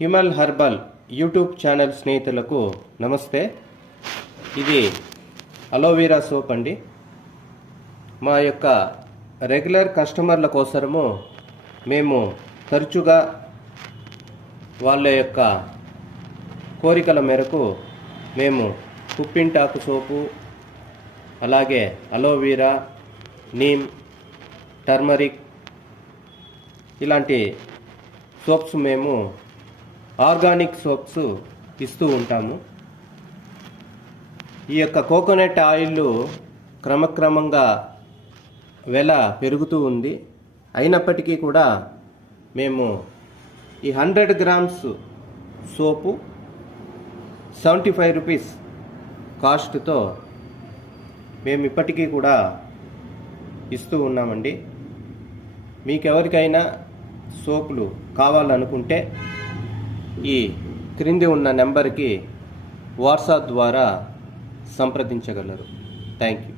హిమల్ herbal YouTube channel స్నేహితులకు నమస్తే. ఇది అలోవెరా సోప్ అండి. మా యొక్క రెగ్యులర్ కస్టమర్ల కోసము మేము తరచుగా వాళ్ళ యొక్క కోరికల మేరకు మేము కుప్పింటాకు సోపు, అలాగే అలోవెరా, నీమ్, టర్మరిక్ ఇలాంటి సోప్స్ మేము ఆర్గానిక్ సోప్స్ ఇస్తూ ఉంటాము. ఈ యొక్క కోకోనట్ ఆయిల్ క్రమక్రమంగా వెల పెరుగుతూ ఉంది. అయినప్పటికీ కూడా మేము ఈ 100 గ్రామ్స్ సోపు 75 రూపీస్ కాస్ట్తో మేము ఇప్పటికీ కూడా ఇస్తూ ఉన్నామండి. మీకెవరికైనా సోపులు కావాలనుకుంటే ఈ క్రింది ఉన్న నెంబర్కి వాట్సాప్ ద్వారా సంప్రదించగలరు. Thank you.